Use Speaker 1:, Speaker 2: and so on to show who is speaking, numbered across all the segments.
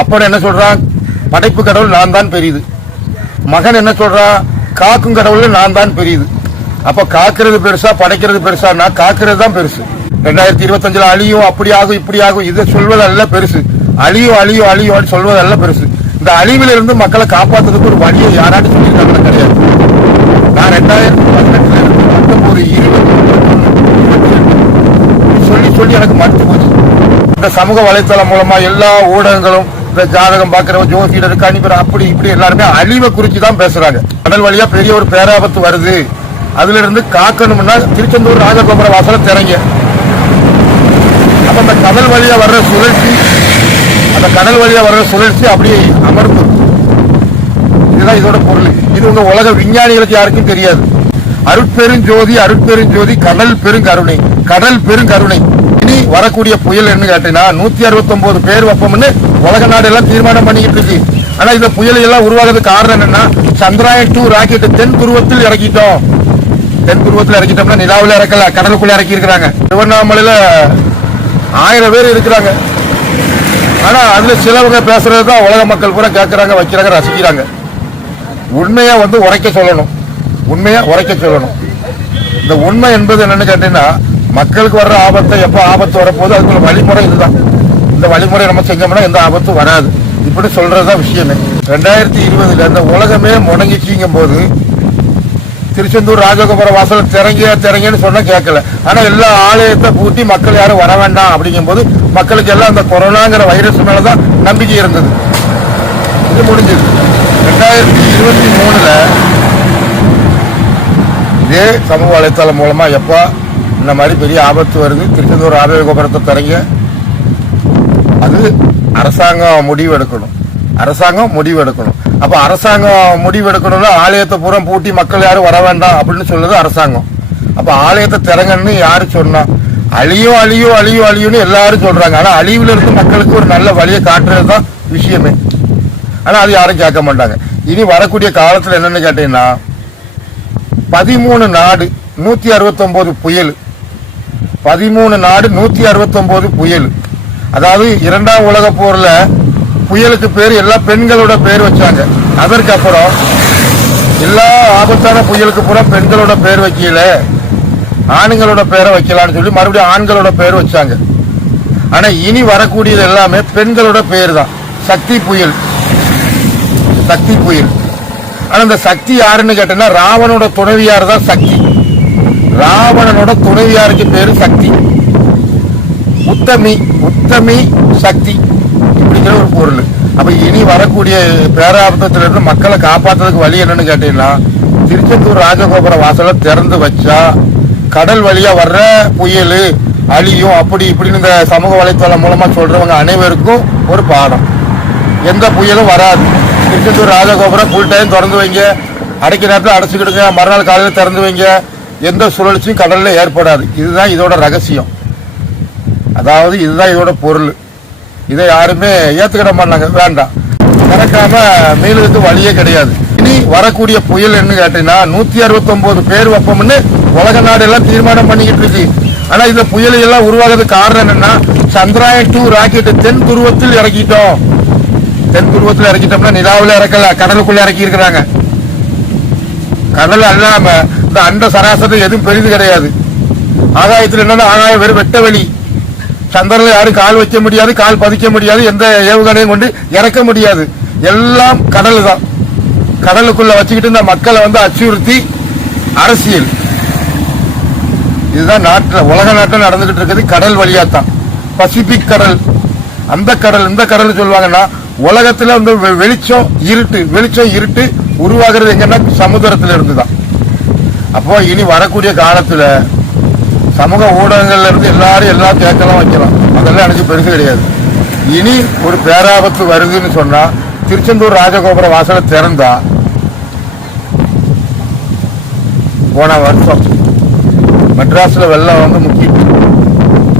Speaker 1: அப்பன் என்ன சொல்றான் படைப்பு கடவுள் நான் தான் பெரியது. மகன் என்ன சொல்றான் காக்கும் கடவுள் நான் தான் பெரியது. அப்ப காக்கிறது பெருசா படைக்கிறது பெருசானா? காக்கிறது தான் பெருசு. ரெண்டாயிரத்தி இருபத்தஞ்சுல அழியும் அப்படி ஆகும் இப்படி ஆகும் இதை சொல்வதல்ல பெருசு. அழியும் அழியும் அழியும் சொல்வதல்ல பெருசு. இந்த அழிவிலிருந்து இருந்து மக்களை காப்பாத்துறதுக்கு ஒரு வழியை யாராட்டும் சொல்லியிருக்காங்க கிடையாது. நான் ரெண்டாயிரத்தி பதினெட்டுல இருந்து பத்தொன்பது இருபது சொல்லி சொல்லி எனக்கு மறுத்து போச்சு. இந்த சமூக வலைத்தளம் மூலமா எல்லா ஊடகங்களும் இந்த ஜாதகம் பாக்குறவங்க ஜோசியர் கணிப்பர் அப்படி இப்படி எல்லாருமே அழிவை குறிச்சு தான் பேசுறாங்க. கடல் வழியா பெரிய ஒரு பேராபத்து வருது. அதுல இருந்து காக்கணும்னா திருச்செந்தூர் ராஜகோபுர வாசல திறங்க. அப்ப அந்த கடல் வழியா வர்ற சுழற்சி அந்த கடல் வழியா வர்ற சுழற்சி அப்படியே அமர்ந்து. இதுதான் இதோட பொருள். இது உங்க உலக விஞ்ஞானிகளுக்கு யாருக்கும் தெரியாது. அருட்பெருஞ்சோதி அருட்பெருஞ்சோதி கடல் பெருங்கருணை. கடல் பெருங்கருணை. இனி வரக்கூடிய புயல் என்ன கேட்டீங்கன்னா நூத்தி அறுபத்தி பேர் வைப்போம்னு உலக நாடு எல்லாம் தீர்மானம் பண்ணிக்கிட்டு இருக்கு. ஆனா இந்த புயல் எல்லாம் உருவாகிறதுக்கு காரணம் என்னன்னா சந்திராயன் டூ ராக்கெட் தென் துருவத்தில் இறக்கிட்டோம். தென் துருவத்தில் இறக்கிட்டோம்னா நிலாவில் இறக்கல கடலுக்குள்ள இறக்கி இருக்கிறாங்க. திருவண்ணாமலையில ஆயிரம் பேர் இருக்கிறாங்க. ஆனா அதுல சிலவங்க பேசுறது தான் உலக மக்கள் கூட கேட்கறாங்க வைக்கிறாங்க ரசிக்கிறாங்க. உண்மையா வந்து உரைக்க சொல்லணும். உண்மையா உரைக்க சொல்லணும். இந்த உண்மை என்பது என்னன்னு கேட்டீங்கன்னா மக்களுக்கு வர்ற ஆபத்தை எப்போ ஆபத்து வரப்போது அதுக்குள்ள வழிமுறை இதுதான். இந்த வழிமுறை நம்ம செஞ்சோம்னா எந்த ஆபத்தும் வராது. இப்படி சொல்றதுதான் விஷயமே. ரெண்டாயிரத்தி இருபதுல இந்த உலகமே முடங்கிச்சிங்கும் போது திருச்செந்தூர் ராஜகோபுர வாசல் திறங்கியா திறங்கன்னு சொன்னா கேட்கல. ஆனா எல்லா ஆலயத்தை பூட்டி மக்கள் யாரும் வர வேண்டாம் அப்படிங்கும்போது மக்களுக்கு எல்லாம் அந்த கொரோனாங்கிற வைரஸ் மேலதான் நம்பிக்கை இருந்தது. இது முடிஞ்சது. ரெண்டாயிரத்தி இருபத்தி மூணுல இதே சமூக வலைத்தளம் மூலமா எப்போ இந்த மாதிரி பெரிய ஆபத்து வருது. திருச்செந்தூர் ஆலய கோபுரத்தை திறங்க அது அரசாங்கம் முடிவு எடுக்கணும் அரசாங்கம் முடிவு எடுக்கணும் அப்ப அரசாங்கம் முடிவு எடுக்கணும்னா ஆலயத்தை பூரா பூட்டி மக்கள் யாரும் வர வேண்டாம் அப்படின்னு சொல்லுது அரசாங்கம். அப்ப ஆலயத்தை திறங்கன்னு யாரு சொன்னா? அழியும் அழியும் அழியும் அழியும்னு எல்லாரும் சொல்றாங்க. ஆனா அழிவுல இருந்து மக்களுக்கு ஒரு நல்ல வழியை காட்டுறது தான் விஷயமே. ஆனா அது யாரும் கேட்க மாட்டாங்க. இனி வரக்கூடிய காலத்துல என்னன்னு கேட்டீங்கன்னா பதிமூணு நாடு நூத்தி அறுபத்தொன்பது புயல் பதிமூணு நாடு நூத்தி அறுபத்தொன்பது புயல். அதாவது இரண்டாம் உலக போர்ல புயலுக்கு பேர் எல்லா பெண்களோட பேர் வச்சாங்க. அதற்கு அப்புறம் எல்லா ஆபத்தான புயலுக்கு பூரா பெண்களோட பேர் வைக்கல. ஆணுங்களோட பேரை வைக்கலாம்னு சொல்லி மறுபடியும் ஆண்களோட பேர் வச்சாங்க. ஆனா இனி வரக்கூடியது எல்லாமே பெண்களோட பேர் தான் சக்தி புயல். சக்தி புயல். ஆனா இந்த சக்தி யாருன்னு கேட்டேன்னா ராவணோட துணைவியார் தான் சக்தி. ராவணனோட துணைவியாருக்கு பேரு சக்தி. உத்தமி உத்தமி சக்தி இப்படிங்கிற ஒரு பொருள். அப்ப இனி வரக்கூடிய பேராபத்தத்துல இருந்து மக்களை காப்பாத்துறதுக்கு வழி என்னன்னு கேட்டீங்கன்னா திருச்செந்தூர் ராஜகோபுர வாசலை திறந்து வச்சா கடல் வழியா வர்ற புயல் அழியும் அப்படி இப்படின்னு இந்த சமூக வலைத்தளம் மூலமா சொல்றவங்க அனைவருக்கும் ஒரு பாடம். எந்த புயலும் வராது. திருச்செந்தூர் ராஜகோபுரம் ஃபுல் டைம் திறந்து வைங்க. அடைக்க நேரத்தில் அடைச்சிக்கிடுங்க. மறுநாள் காலையில் திறந்து வைங்க. எந்த சுழற்சியும் கடல்ல ஏற்படாது. இதுதான் இதோட ரகசியம். அதாவது இதுதான் இதோட பொருள். இதை யாருமே ஏத்துக்கிட மாட்டாங்க. வேண்டாம் திறக்காம மீனுக்கு வழியே கிடையாது. இனி வரக்கூடிய புயல் என்ன கேட்டீங்கன்னா நூத்தி அறுபத்தி பேர் வைப்போம்னு உலக நாடு எல்லாம் தீர்மானம் பண்ணிக்கிட்டு இருக்கு. ஆனா இந்த புயல் எல்லாம் உருவாகிறதுக்கு காரணம் என்னன்னா சந்திராயன் டூ ராக்கெட்டு தென் துருவத்தில் இறக்கிட்டோம். தென் துருவத்தில் இறக்கிட்டோம்னா நிலாவில் இறக்கல கடலுக்குள்ள இறக்கி இருக்கிறாங்க கடல் அல்லாம இந்த அண்ட சராசரி எதுவும் பெரிது கிடையாது. ஆகாயத்தில் என்னன்னா ஆகாயம் வெறும் வெட்ட வெளி. சந்திரன்ல யாரும் கால் வைக்க முடியாது கால் பதிக்க முடியாது எந்த ஏவுகணையும் கொண்டு இறக்க முடியாது. எல்லாம் கடல் தான். கடலுக்குள்ள வச்சுக்கிட்டு இந்த மக்களை வந்து அச்சுறுத்தி அரசியல். இதுதான் நாட்டில் உலக நாட்டில் நடந்துகிட்டு இருக்குது. கடல் வழியா தான் பசிபிக் கடல். அந்த கடல் இந்த கடல் சொல்லுவாங்கன்னா உலகத்துல வந்து வெ- வெளிச்சம் இருட்டு வெளிச்சம் இருட்டு உருவாகிறது எங்கன்னா சமுத்திரத்துல இருந்து தான் அப்போ இனி வரக்கூடிய காலத்துல சமூக ஊடகங்கள்ல இருந்து எல்லாரும் எல்லா கேட்கலாம் வைக்கலாம். அதெல்லாம் எனக்கு பெருசு கிடையாது. இனி ஒரு பேராபத்து வருதுன்னு சொன்னா திருச்செந்தூர் ராஜகோபுர வாசலை திறந்தா போன வருஷம் மெட்ராஸ்ல வெள்ளம் வந்து முக்கிட்டு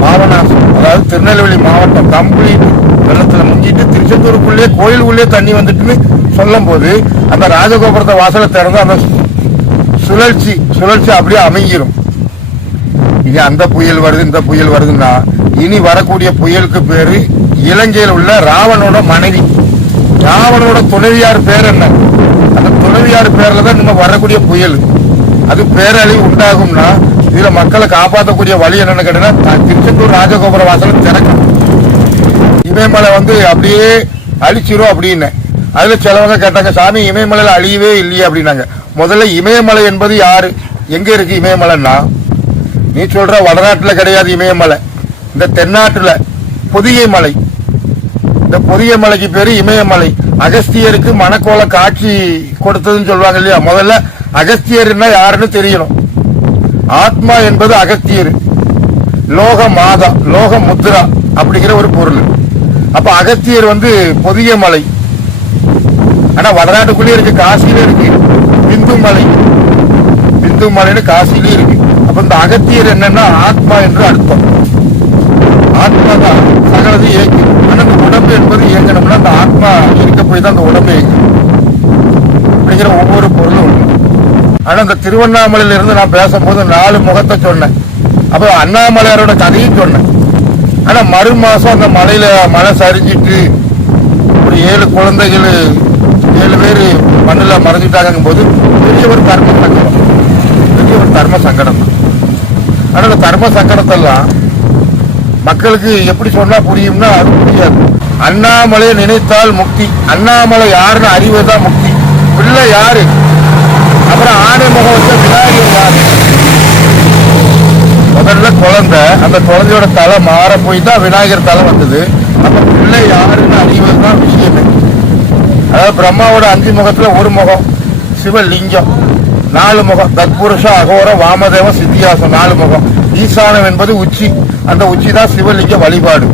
Speaker 1: பாபநாசம் அதாவது திருநெல்வேலி மாவட்டம் கம்ப்ளீட் வெள்ளத்துல முங்கிட்டு திருச்செந்தூருக்குள்ளேயே கோயிலுக்குள்ளேயே தண்ணி வந்துட்டுன்னு சொல்லும் போது அந்த ராஜகோபுரத்தை வாசலை திறந்து அந்த சுழற்சி சுழற்சி அப்படியே அமைங்கிரும் இது அந்த புயல் வருது இந்த புயல் வருதுன்னா இனி வரக்கூடிய புயலுக்கு பேரு இலங்கையில் உள்ள ராவணோட மனைவி. ராவணோட துணைவியார் பேர் என்ன? அந்த துணைவியார் பேர்ல தான் நம்ம வரக்கூடிய புயல். அது பேரழிவு உண்டாகும்னா இதுல மக்களை காப்பாற்றக்கூடிய வழி என்னன்னு கேட்டீங்கன்னா திருச்செந்தூர் ராஜகோபுர வாசலும் திறக்கும் இமயமலை வந்து அப்படியே அழிச்சிரும் அப்படின்னு. அதில் சிலவங்க கேட்டாங்க சாமி இமயமலையில் அழியவே இல்லையே அப்படின்னாங்க. முதல்ல இமயமலை என்பது யார்? எங்கே இருக்கு இமயமலைன்னா? நீ சொல்கிற வடநாட்டில் கிடையாது இமயமலை. இந்த தென்னாட்டில் பொதிகை மலை. இந்த பொதிகை மலைக்கு பேர் இமயமலை. அகஸ்தியருக்கு மணக்கோல காட்சி கொடுத்ததுன்னு சொல்லுவாங்க இல்லையா? முதல்ல அகஸ்தியர்னா யாருன்னு தெரியணும். ஆத்மா என்பது அகஸ்தியர். லோக மாதா லோக முத்ரா அப்படிங்கிற ஒரு பொருள். அப்ப அகஸ்தியர் வந்து பொதிய மலை. ஆனா வடநாட்டுக்குள்ளே இருக்கு காசியில இருக்கு. பிந்து மலை. பிந்து மலைன்னு காசிலே இருக்கு. அப்ப இந்த அகத்தியர் என்னன்னா ஆத்மா என்று அர்த்தம். ஆத்மா தான் சகலது இயக்கி. ஆனா இந்த உடம்பு என்பது இயங்கணும்னா அந்த ஆத்மா இருக்க போய் தான் அந்த உடம்பு. இயக்கும் அப்படிங்கிற ஒவ்வொரு பொருளும் உண்டு. ஆனா இந்த திருவண்ணாமலையில இருந்து நான் பேசும்போது நாலு முகத்தை சொன்னேன். அப்ப அண்ணாமலையாரோட கதையும் சொன்னேன். ஆனா மறு மாசம் அந்த மலையில மழை சரிஞ்சிட்டு ஒரு ஏழு குழந்தைகள் ஏழு பேர் மண்ணில் மறைஞ்சிட்டாங்கும் போது பெரிய ஒரு தர்ம சங்கடம். பெரிய ஒரு தர்ம சங்கடம். தான் தர்ம சங்கடத்தெல்லாம் மக்களுக்கு எப்படி சொன்னா புரியும்னா அது புரியாது. அண்ணாமலையை நினைத்தால் முக்தி. அண்ணாமலை யாருன்னு அறிவதுதான் முக்தி. பிள்ளை யாரு? அப்புறம் ஆணை முகம் வச்ச விநாயகர் யாரு? முதல்ல குழந்தை அந்த குழந்தையோட தலை மாற போய் தான் விநாயகர் தலை வந்தது. அப்ப பிள்ளை யாருன்னு அறிவதுதான் விஷயமே அதாவது பிரம்மாவோட அஞ்சு முகத்துல ஒரு முகம் சிவலிங்கம். நாலு முகம். தத்புருஷ அகோரம் வாமதேவம் சித்தியாசம். நாலு முகம். ஈசானம் என்பது உச்சி. அந்த உச்சி தான் சிவலிங்க வழிபாடு.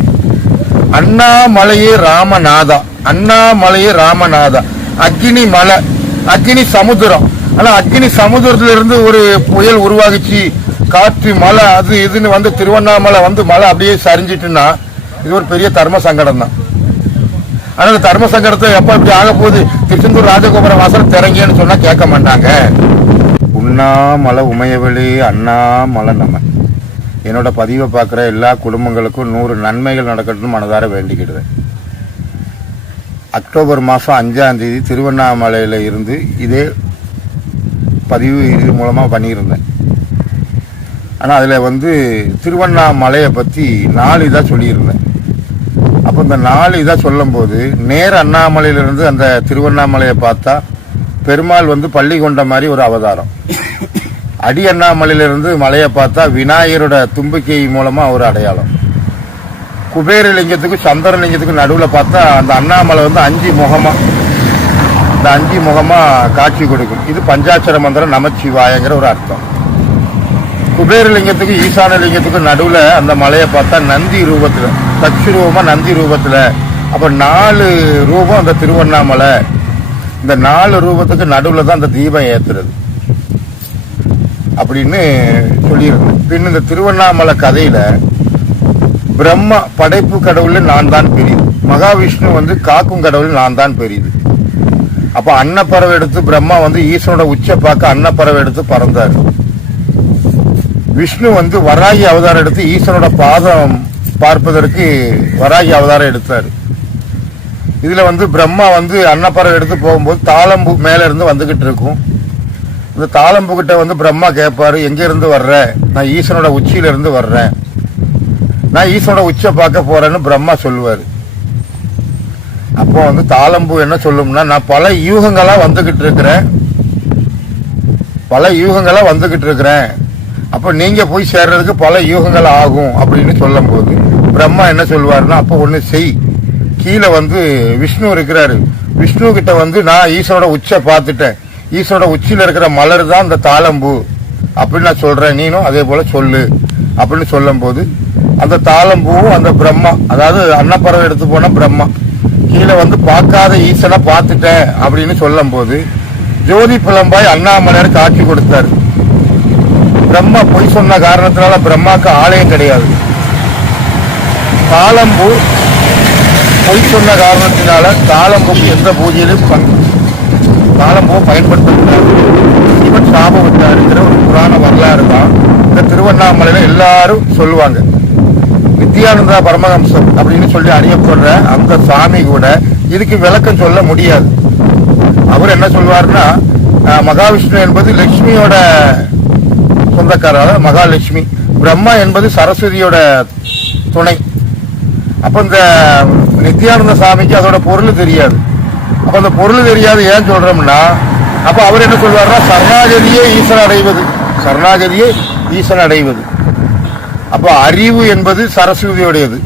Speaker 1: அண்ணாமலையே ராமநாதா. அண்ணாமலையே ராமநாதா. அக்னி மலை. அக்னி சமுத்திரம் ஆனா அக்னி சமுத்திரத்துல இருந்து ஒரு புயல் உருவாகிச்சு. காற்று மலை அது இதுன்னு வந்து திருவண்ணாமலை வந்து மலை அப்படியே சரிஞ்சிட்டுன்னா இது ஒரு பெரிய தர்ம சங்கடம் தான் ஆனால் தர்ம சங்கடத்தை எப்போ இப்படி ஆக போகுது? திருச்செந்தூர் ராஜகோபுரம் வாசல் திறங்கன்னு சொன்னால் கேட்க மாட்டாங்க. உண்ணாமலை உமையவழி அண்ணாமலை நம்ம என்னோட பதிவை பார்க்குற எல்லா குடும்பங்களுக்கும் நூறு நன்மைகள் நடக்கட்டும் மனதார வேண்டிக்கிடுவேன். அக்டோபர் மாதம் அஞ்சாம் தேதி திருவண்ணாமலையில் இருந்து இதே பதிவு இது மூலமாக பண்ணியிருந்தேன். ஆனால் அதில் வந்து திருவண்ணாமலையை பற்றி நாலு இதாக சொல்லியிருந்தேன். அப்போ இந்த நாலு இதாக சொல்லும்போது நேர அண்ணாமலையிலிருந்து அந்த திருவண்ணாமலையை பார்த்தா பெருமாள் வந்து பள்ளி கொண்ட மாதிரி ஒரு அவதாரம். அடி அண்ணாமலையிலிருந்து மலையை பார்த்தா விநாயகரோட தும்பிக்கை மூலமா ஒரு அடையாளம். குபேரலிங்கத்துக்கும் சந்திரலிங்கத்துக்கும் நடுவில் பார்த்தா அந்த அண்ணாமலை வந்து அஞ்சு முகமா இந்த அஞ்சு முகமா காட்சி கொடுக்கும். இது பஞ்சாட்சர மந்திரம் நமச்சிவாயங்கிற ஒரு அர்த்தம். குபேரலிங்கத்துக்கும் ஈசானலிங்கத்துக்கும் நடுவில் அந்த மலையை பார்த்தா நந்தி ரூபத்தில் தட்சி ரூபமாக நந்தி ரூபத்தில். அப்போ நாலு ரூபம் அந்த திருவண்ணாமலை. இந்த நாலு ரூபத்துக்கு நடுவில் தான் அந்த தீபம் ஏத்துறது. அப்படின்னு சொல்லியிருந்தேன் பின் இந்த திருவண்ணாமலை கதையில் பிரம்மா படைப்பு கடவுள் நான் தான் பெரியது. மகாவிஷ்ணு வந்து காக்கும் கடவுள் நான் தான் பெரியது. அப்போ அன்னப்பறவை எடுத்து பிரம்மா வந்து ஈஸ்வரோட உச்ச பார்க்க அன்னப்பறவை எடுத்து பறந்தார். விஷ்ணு வந்து வராகி அவதாரம் எடுத்து ஈஸ்வரோட பாதம் பார்ப்பதற்கு வராகி அவதாரம் எடுத்தார். இதில் வந்து பிரம்மா வந்து அன்னப்பறவை எடுத்து போகும்போது தாளம்பு மேலேருந்து இருந்து இருக்கும். இந்த தாளம்பு கிட்ட வந்து பிரம்மா கேட்பாரு எங்கேருந்து வர்றேன் வர்ற? நான் ஈசனோட உச்சியிலேருந்து வர்றேன். நான் ஈசனோட உச்சியை பார்க்க போகிறேன்னு பிரம்மா சொல்லுவார். அப்போ வந்து தாளம்பு என்ன சொல்லும்னா நான் பல யூகங்களாக வந்துக்கிட்டு இருக்கிறேன். பல யூகங்களாக வந்துக்கிட்டு இருக்கிறேன். அப்போ நீங்கள் போய் சேர்றதுக்கு பல யூகங்கள் ஆகும் அப்படின்னு சொல்லும்போது பிரம்மா என்ன சொல்லுவாருன்னா அப்போ ஒன்று செய். கீழே வந்து விஷ்ணு இருக்கிறாரு. விஷ்ணு கிட்ட வந்து நான் ஈசனோட உச்ச பார்த்துட்டேன். ஈசனோட உச்சியில் இருக்கிற மலர் தான் இந்த தாளம்பூ. அப்படின்னு நான் சொல்கிறேன் நீனும் அதே போல் சொல்லு. அப்படின்னு சொல்லும்போது அந்த தாளம்பூவும் அந்த பிரம்மா அதாவது அன்னப்பறவை எடுத்து போனால் பிரம்மா கீழே வந்து பார்க்காத ஈசனை பார்த்துட்டேன். அப்படின்னு சொல்லும்போது ஜோதி புலம்பாய் அண்ணாமலையார் காட்சி கொடுத்தாரு. பிரம்மா பொய் சொன்ன காரணத்தினால பிரம்மாவுக்கு ஆலயம் கிடையாது. தாளம்பூ பொய் சொன்ன காரணத்தினால தாளம்பூக்கு எந்த பூஜையிலும் பங்கு தாளம்பூ பயன்படுத்தக்கூடாது சிவன் சாபம் விட்டாருங்கிற ஒரு புராண வரலாறு தான். இந்த திருவண்ணாமலையில எல்லாரும் சொல்லுவாங்க. நித்யானந்தா பரமஹம்சர் அப்படின்னு சொல்லி அறியப்படுற அந்த சாமி கூட இதுக்கு விளக்கம் சொல்ல முடியாது. அவர் என்ன சொல்வாருன்னா மகாவிஷ்ணு என்பது லட்சுமியோட சொந்தக்காரர் மகாலட்சுமி. பிரம்மா என்பது சரஸ்வதியோட துணை. அப்போ இந்த நித்யானந்த சாமிக்கு அதோட பொருள் தெரியாது. அப்போ அந்த பொருள் தெரியாது ஏன் சொல்கிறோம்னா அப்போ அவர் என்ன சொல்வார்னா சரணாகதியே ஈஸ்வரன் அடைவது. சரணாகதியே ஈசன் அடைவது. அப்போ அறிவு என்பது சரஸ்வதியுடையது.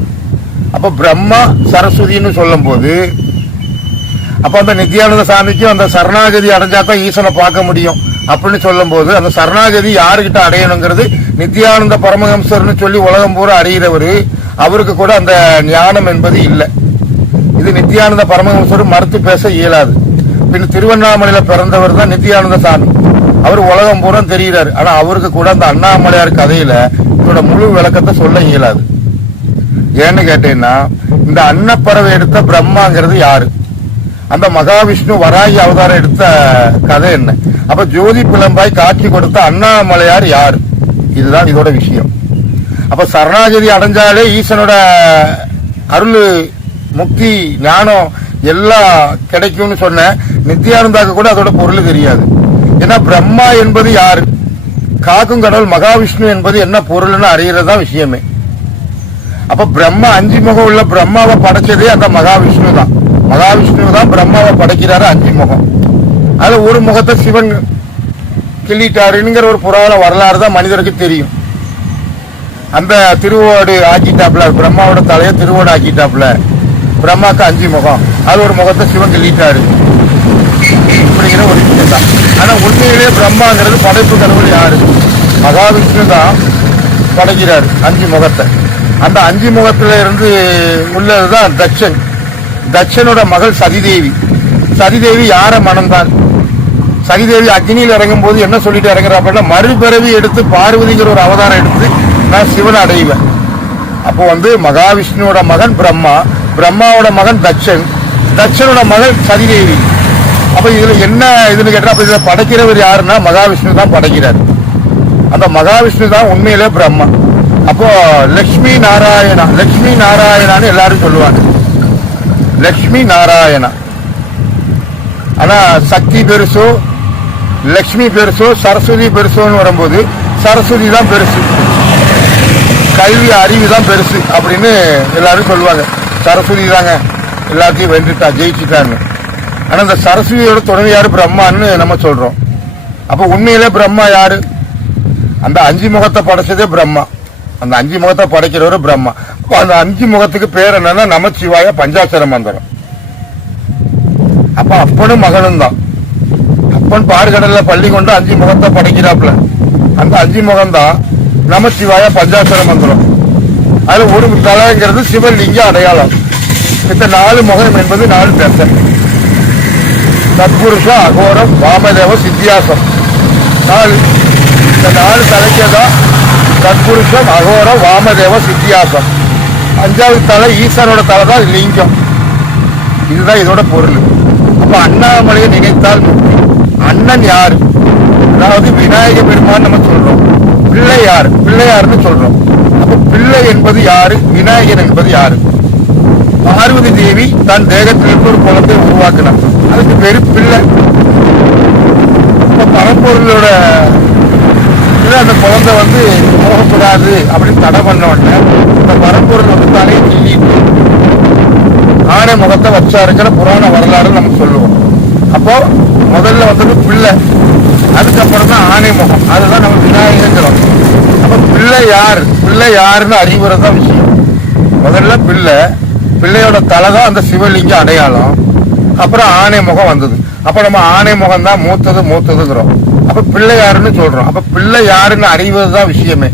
Speaker 1: அப்போ பிரம்மா சரஸ்வதின்னு சொல்லும் போது அப்போ அந்த நித்யானந்த சாமிக்கும் அந்த சரணாகதி அடைஞ்சா தான் ஈசனை பார்க்க முடியும். அப்படின்னு சொல்லும் போது அந்த சரணாகதி யாருக்கிட்ட அடையணுங்கிறது நித்யானந்த பரமஹம்சர்னு சொல்லி உலகம் பூரா அறிகிறவர் அவருக்கு கூட அந்த ஞானம் என்பது இல்லை. இது நித்யானந்த பரமஹம்சர் மறுத்து பேச இயலாது. பின் திருவண்ணாமலையில பிறந்தவர் தான் நித்யானந்த சாமி. அவர் உலகம் பூரா தெரிகிறாரு ஆனா அவருக்கு கூட அந்த அண்ணாமலையார் கதையில இதோட முழு விளக்கத்தை சொல்ல இயலாது. ஏன்னு கேட்டீங்கன்னா இந்த அன்னப்பறவை எடுத்த பிரம்மாங்கிறது யாரு? அந்த மகாவிஷ்ணு வராகி அவதாரம் எடுத்த கதை என்ன? அப்ப ஜோதி பிளம்பாய் காட்சி கொடுத்த அண்ணாமலையார் யாரு? இதுதான் இதோட விஷயம். அப்ப சரணாகதி அடைஞ்சாலே ஈசனோட அருள் முக்தி ஞானம் எல்லாம் கிடைக்கும்னு சொன்ன நித்யானந்தாக்கு கூட அதோட பொருள் தெரியாது. ஏன்னா பிரம்மா என்பது யாரு? காக்கும் கடவுள் மகாவிஷ்ணு என்பது என்ன பொருள்னு அறியறதா விஷயமே. அப்ப பிரம்மா அஞ்சு முகம் உள்ள பிரம்மாவை படைச்சதே அந்த மகாவிஷ்ணு தான் மகாவிஷ்ணு தான் பிரம்மாவை படைக்கிறாரு அஞ்சு முகம். அதுல ஒரு முகத்தை சிவன் கிள்ளிட்டாருங்கிற ஒரு புராண வரலாறு தான் மனிதருக்கு தெரியும். அந்த திருவோடு ஆக்கிட்டாப்புல பிரம்மாவோட தலையை திருவோடு ஆக்கிட்டாப்புல. பிரம்மாக்கு அஞ்சு முகம். அது ஒரு முகத்தை சிவன் கிள்ளிட்டாரு அப்படிங்கிற ஒரு விஷயம் தான் ஆனால் உண்மையிலேயே பிரம்மாங்கிறது படைப்பு கடவுள் யாரு? மகாவிஷ்ணு தான் படைக்கிறார் அஞ்சு முகத்தை. அந்த அஞ்சு முகத்துல இருந்து உள்ளது தான் தட்சன். தட்சனோட மகள் சதிதேவி. சதிதேவி யார மணந்தார் சதிதேவி அக்னியில் இறங்கும் போது என்ன சொல்லிட்டு இறங்குறாப்பன்னா மறுபிறவி எடுத்து பார்வதிங்கிற ஒரு அவதாரம் எடுத்து நான் சிவன் அடைவேன். அப்போ வந்து மகாவிஷ்ணுவோட மகன் பிரம்மா பிரம்மாவோட மகன் தட்சன் தட்சனோட மகன் சதிதேவி அப்ப இதுல என்ன இதுன்னு கேட்டா அப்போ இதுல படைக்கிறவர் யாருன்னா மகாவிஷ்ணு தான் படைக்கிறார். அந்த மகாவிஷ்ணு தான் உண்மையிலே பிரம்மா. அப்போ லக்ஷ்மி நாராயணா லக்ஷ்மி நாராயணான்னு எல்லாரும் சொல்லுவாங்க. லக்ஷ்மி நாராயணா. ஆனா சக்தி பெருசோ லக்ஷ்மி பெருசோ சரஸ்வதி பெருசோன்னு வரும்போது சரஸ்வதி தான் பெருசு. கல்வி அறிவு தான் பெருசு அப்படின்னு எல்லாரும் சொல்லுவாங்க. சரஸ்வதி தாங்க எல்லாத்தையும் வென்றுட்டா ஜெயிச்சுட்டாங்க ஆனால் இந்த சரஸ்வதியோட துணைவியாரு பிரம்மான்னு நம்ம சொல்றோம். அப்போ உண்மையிலே பிரம்மா யாரு? அந்த அஞ்சு முகத்தை படைச்சதே பிரம்மா. அந்த அஞ்சு முகத்தை படைக்கிறவர் பிரம்மா. அப்போ அந்த அஞ்சு முகத்துக்கு பேர் என்னன்னா நமச்சிவாய பஞ்சாட்சர மந்திரம். அப்போ அப்பனும் மகனும் தான். அப்பன் பாடுகடலில் பள்ளி கொண்டு அஞ்சு முகத்தை படைக்கிறாப்புல. அந்த அஞ்சு முகம் தான் நமச்சிவாய பஞ்சாசர மந்திரம். அது ஒரு தலைங்கிறது சிவலிங்க அடையாளம். இந்த நாலு முகம் என்பது நாலு தசை. தத்புருஷ அகோரம் வாமதேவ சித்தியாசம். நாலு. இந்த நாலு தலைக்கு தான் தத்புருஷம் அகோரம் வாமதேவ சித்தியாசம். அஞ்சாவது தலை ஈசனோட தலை தான் லிங்கம். இதுதான் இதோட பொருள். அப்ப அண்ணாமலையை நினைத்தால் அண்ணன் யார்? அதாவது விநாயக பெருமான் நம்ம சொல்றோம். பிள்ளையார் பிள்ளையார்னு சொல்றோம். அப்ப பிள்ளை என்பது யாரு? விநாயகன் என்பது யாரு? பார்வதி தேவி தன் தேகத்திலிருந்து ஒரு குழந்தை உருவாக்கினார். அதுக்கு பேரு பிள்ளை. அப்ப பரம்பொருளோட அந்த குழந்தை வந்து போகக்கூடாது அப்படின்னு தடை பண்ண உடனே இந்த பரம்பொருள் வந்து தலையை கிள்ளிட்டு ஆனை முகத்தை வச்சா இருக்கிற புராண வரலாறு நம்ம சொல்லுவோம். அப்போ முதல்ல வந்தது பிள்ளை. அதுக்கப்புறம் தான் ஆணைமுகம். அதுதான் நம்ம விநாயகங்கிறோம் அப்போ பிள்ளை யார்? பிள்ளை யாருன்னு அறிவுறது தான் விஷயம். முதல்ல பிள்ளை பிள்ளையோட தலை தான் அந்த சிவலிங்க அடையாளம். அப்புறம் ஆணைமுகம் வந்தது. அப்போ நம்ம ஆணைமுகம் தான் மூத்தது மூத்ததுங்கிறோம். அப்போ பிள்ளை யாருன்னு சொல்கிறோம் அப்போ பிள்ளை யாருன்னு அறிவது தான் விஷயமே.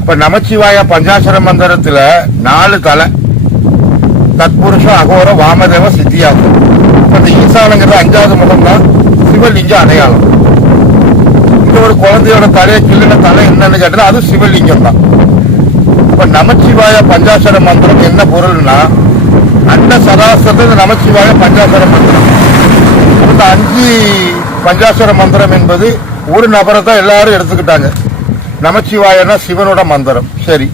Speaker 1: அப்போ நமச்சிவாய பஞ்சாசர மந்திரத்துல நாலு தலை. தத்புருஷ அகோர வாமதேவ சித்தியாகும் அப்ப இந்த அஞ்சாவது முகம் தான் சிவலிங்க அடையாளம். இந்த ஒரு குழந்தையோட தலையை கிள்ளின தலை என்னன்னு கேட்டா அது சிவலிங்கம் தான். இப்ப நமச்சிவாய பஞ்சாசர மந்திரம் என்ன பொருள்னா அன்ன சதாசத்து நமச்சிவாய பஞ்சாசர மந்திரம். இந்த அஞ்சு பஞ்சாசர மந்திரம் என்பது ஒரு நபரை தான் எல்லாரும் எடுத்துக்கிட்டாங்க. நமச்சிவாயனா சிவனோட மந்திரம். சரி.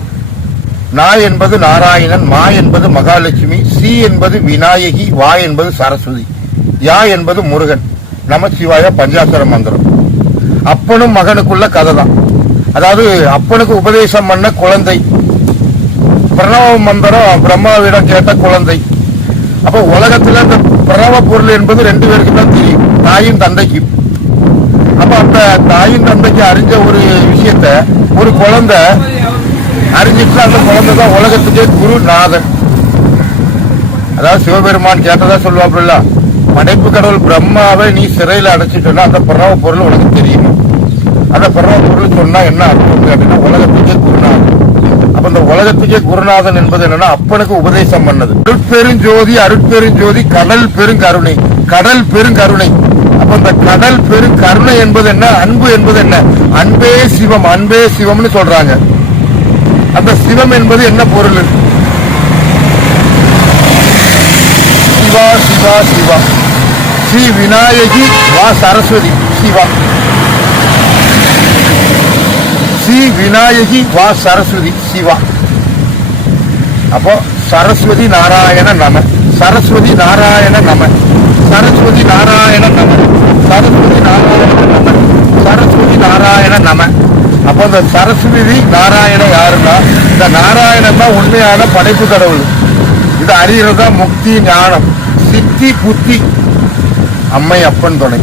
Speaker 1: நா என்பது நாராயணன் மா என்பது மகாலட்சுமி சி என்பது விநாயகி வா என்பது சரஸ்வதி யா என்பது முருகன். நமச்சிவாய பஞ்சாசர மந்திரம். அப்பனும் மகனுக்குள்ள கதை தான் அதாவது அப்பனுக்கு உபதேசம் பண்ண குழந்தை. பிரணவ மந்திரம் பிரம்மாவிடம் கேட்ட குழந்தை. அப்ப உலகத்துல இந்த பிரணவ பொருள் என்பது ரெண்டு பேருக்கு தான் தெரியும். தாயும் தந்தைக்கும். அப்ப அந்த தாயும் தந்தைக்கு அறிஞ்ச ஒரு விஷயத்த ஒரு குழந்தை அறிஞ்சிட்டு அந்த குழந்தை தான் உலகத்துக்கே குருநாதன். அதாவது சிவபெருமான் கேட்டதா சொல்லுவாப்புல? படைப்பு கடவுள் பிரம்மாவை நீ சிறையில அடைச்சிட்டனா அந்த பிரணவ பொருள் உனக்கு தெரியும்? அந்த பிரணவ பொருள் சொன்னா என்ன அர்த்தம் கேட்டீங்கன்னா உலகத்துக்கே குருநாதன். அப்ப இந்த உலகத்துக்கே குருநாதன் என்பது என்னன்னா அப்பனுக்கு உபதேசம் பண்ணது. அருட்பெருஞ்சோதி அருட்பெருஞ்சோதி கடல் பெருங்கருணை கடல் பெருங்கருணை அப்ப இந்த கடல் பெருங்கருணை என்பது என்ன? அன்பு என்பது என்ன? அன்பே சிவம் அன்பே சிவம்னு சொல்றாங்க. அந்த சிவம் என்பது என்ன பொருள்? சிவா சிவா சிவா. ஸ்ரீ விநாயகி வா சரஸ்வதி. சிவா ஸ்ரீ விநாயகி வா சரஸ்வதி. சிவா அப்போ சரஸ்வதி நாராயண நம. சரஸ்வதி நாராயண நம. சரஸ்வதி நாராயண நம. சரஸ்வதி நாராயண நம. சரஸ்வதி நாராயண நம. அப்போ இந்த சரஸ்வதி நாராயண யாருன்னா இந்த நாராயணன் தான் உண்மையான படைப்பு கடவுள். இது அறிகிறது தான் முக்தி ஞானம். சித்தி புத்தி அம்மை அப்பன் துணை